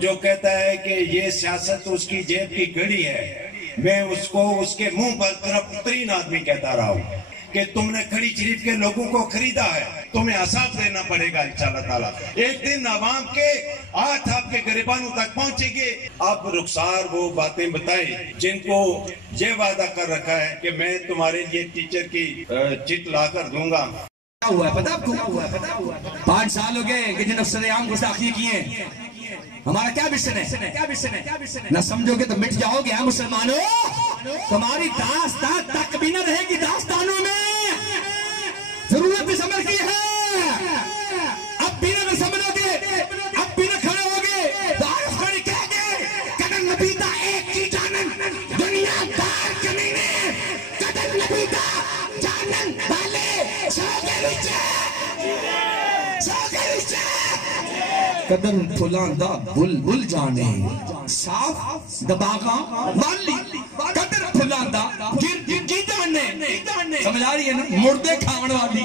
جو کہتا ہے کہ یہ سیاست اس کی جیب کی گھڑی ہے، میں اس کو اس کے منہ پر طرف ترین آدمی کہتا رہا ہوں کہ تم نے کھڑی شریف کے لوگوں کو خریدا ہے، تمہیں حساب دینا پڑے گا انشاءاللہ تعالیٰ۔ ایک دن عوام کے ہاتھ آپ کے گریبانوں تک پہنچے گے۔ اب رخسار وہ باتیں بتائیں جن کو یہ وعدہ کر رکھا ہے کہ میں تمہارے لیے ٹیچر کی چٹ لا کر دوں گا۔ ہوا ہے پتہ آپ کو؟ 5 سال ہو گئے کہ جن افسر عام گستاخی کی ہیں۔ ہمارا کیا مشن ہے؟ نہ سمجھو گے تو مٹ جاؤ گے مسلمانوں۔ تمہاری داستان تک بھی نہ رہے گی داستانوں میں۔ ضرورت بھی سمجھ کی ہے، اب بھی نہ سمجھو گے، اب بھی نہ کھڑے ہوگے تو عارف کھڑی کہہ گے قدر نبیتا ایک کی جانن دنیا دار کمینے، قدر نبیتا جانن والے سو کے نیچے، سو کے نیچے۔ قدر پھلان دا بلبل جانے صاف دباغاں والی، قدر پھلان دا کی جانے، سمجھ آ رہی ہے نا، مردے کھاون والی۔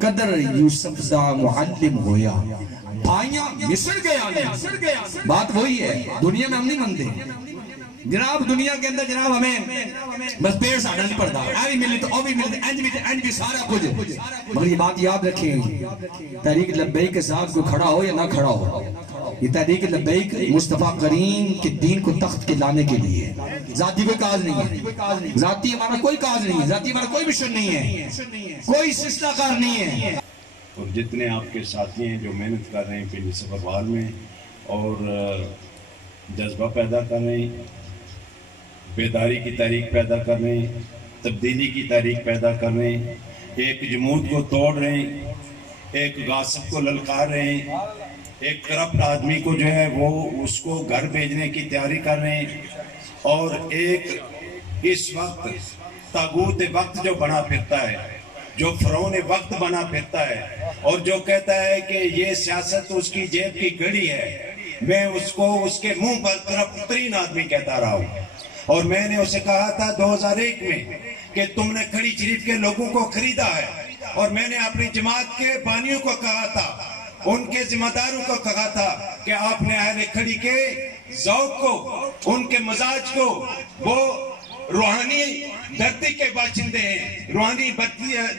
قدر یوسف دا معلم ہویا، بھائیاں مصر گیا نہیں۔ بات وہی ہے، دنیا میں ہم نہیں مندے جناب، دنیا کے اندر جناب ہمیں بس پیر ساڑھا نہیں پڑتا، ایوی ملے تو اوی ملے تو انج بھی سارا کچھ۔ مگر یہ بات یاد رکھیں، تحریک لبیک کے ساتھ کوئی کھڑا ہو یا نہ کھڑا ہو، یہ تحریک لبیک مصطفیٰ کریم کے دین کو تخت کے لانے کے لیے، ذاتی کوئی کاز نہیں ہے، ذاتی ہمارا کوئی کاز نہیں ہے، ذاتی ہمارا کوئی مشن نہیں ہے، کوئی سلسلہ کار نہیں ہے۔ اور جتنے آپ کے ساتھی ہیں جو محنت کر رہے ہیں پنڈی سفروال میں اور جذبہ پیدا کر رہے ہیں، بیداری کی تحریک پیدا کر رہے ہیں، تبدیلی کی تحریک پیدا کر رہے ہیں، ایک جمود کو توڑ رہے ہیں، ایک غاصب کو للکار رہے ہیں، ایک کرپٹ آدمی کو جو ہے وہ اس کو گھر بھیجنے کی تیاری کر رہے ہیں، اور ایک اس وقت طاغوت وقت جو بنا پھرتا ہے، جو فرعون وقت بنا پھرتا ہے اور جو کہتا ہے کہ یہ سیاست اس کی جیب کی گھڑی ہے، میں اس کو اس کے منہ پر طرف ترین آدمی کہتا رہا ہوں۔ اور میں نے اسے کہا تھا 2001 میں کہ تم نے کھڑی شریف کے لوگوں کو خریدا ہے، اور میں نے اپنی جماعت کے بانیوں کو کہا تھا، ان کے ذمہ داروں کو کہا تھا کہ آپ نے اہل کھڑی کے ذوق کو، ان کے مزاج کو، وہ روحانی دھرتی کے باشندے ہیں، روحانی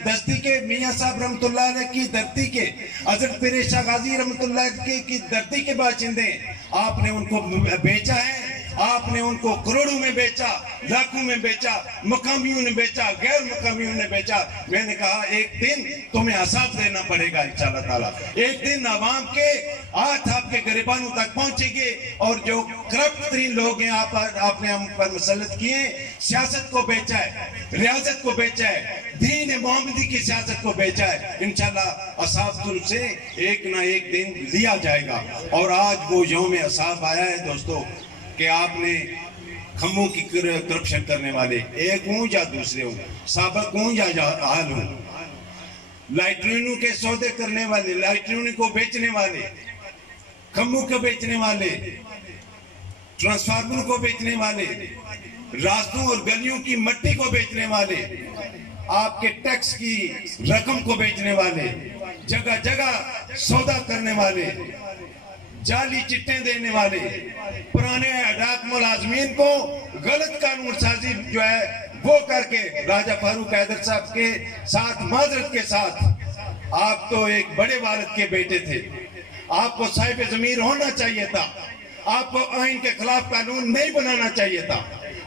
دستی کے میاں صاحب رحمت اللہ علیہ کی دھرتی کے، حضرت پیر شاہ غازی رحمت اللہ کی دھرتی کے باشندے ہیں۔ آپ نے ان کو بیچا ہے، آپ نے ان کو کروڑوں میں بیچا، لاکھوں میں بیچا، مقامیوں نے بیچا، غیر مقامیوں نے بیچا۔ میں نے کہا ایک دن تمہیں حساب دینا پڑے گا انشاءاللہ تعالیٰ۔ ایک دن عوام کے ہاتھ آپ کے گریبانوں تک پہنچے گے، اور جو کرپٹ ترین لوگ ہیں آپ نے ہم پر مسلط کیے ہیں، سیاست کو بیچا ہے، ریاضت کو بیچا ہے، دین محمدی کی سیاست کو بیچا ہے، انشاءاللہ حساب تم سے ایک نہ ایک دن لیا جائے گا۔ اور آج وہ یوم حساب آیا ہے دوستو کہ آپ نے کھمبوں کی کرپشن کرنے والے، ایک ہوں یا دوسرے ہوں، سابق ہوں یا حال ہوں، لائٹرینوں کے سودے کرنے والے، لائٹرینوں کو بیچنے والے، کھمبوں کو بیچنے والے، ٹرانسفارمر کو بیچنے والے، راستوں اور گلیوں کی مٹی کو بیچنے والے، آپ کے ٹیکس کی رقم کو بیچنے والے، جگہ جگہ سودا کرنے والے، جعلی چٹیں دینے والے، پرانے اڈاک ملازمین کو غلط قانون سازی جو ہے وہ کر کے، راجہ فاروق حیدر صاحب کے ساتھ معذرت کے ساتھ، آپ تو ایک بڑے والد کے بیٹے تھے، آپ کو صاحب ضمیر ہونا چاہیے تھا، آپ کو آئین کے خلاف قانون نہیں بنانا چاہیے تھا،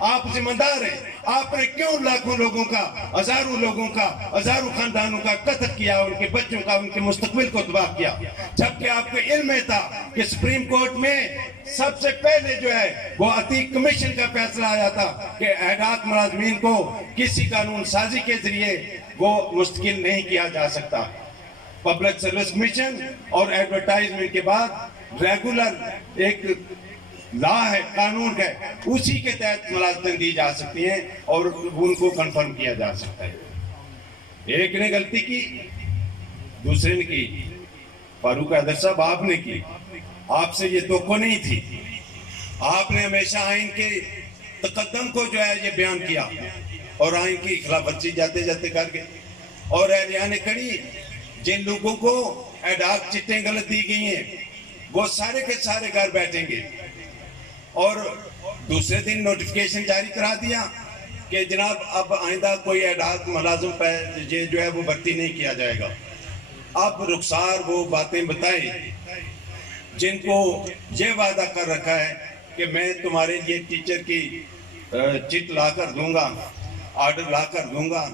آپ ذمہ دار ہیں۔ آپ نے کیوں لاکھوں لوگوں کا، ہزاروں لوگوں کا، ہزاروں خاندانوں کا قتل کیا، ان کے بچوں کا، ان کے مستقبل کو تباہ کیا، جبکہ آپ کو علم تھا کہ سپریم کورٹ میں سب سے پہلے جو ہے وہ عتیق کمیشن کا فیصلہ آیا تھا کہ اہداف ملازمین کو کسی قانون سازی کے ذریعے وہ مستقل نہیں کیا جا سکتا۔ پبلک سروس کمیشن اور ایڈورٹائزمنٹ کے بعد ریگولر ایک لا ہے، قانون ہے، اسی کے تحت ملازمتیں دی جا سکتی ہیں اور ان کو کنفرم کیا جا سکتا ہے۔ ایک نے غلطی کی، دوسرے نے کی، فاروق حیدر صاحب آپ نے کی، آپ سے یہ توقع نہیں تھی۔ آپ نے ہمیشہ آئین کے تقدم کو جو ہے یہ بیان کیا اور آئین کی خلاف ورزی جاتے جاتے کر گئے. اور اہلیان کڑی جن لوگوں کو ایڈاک چٹیں غلط دی گئی ہیں وہ سارے کے سارے گھر بیٹھیں گے اور دوسرے دن نوٹیفیکیشن جاری کرا دیا کہ جناب اب آئندہ کوئی ایڈاک ملازم پہ یہ جو ہے وہ بھرتی نہیں کیا جائے گا. اب رخسار وہ باتیں بتائیں جن کو یہ وعدہ کر رکھا ہے کہ میں تمہارے لیے ٹیچر کی چٹ لا کر دوں گا, آرڈر لا کر دوں گا,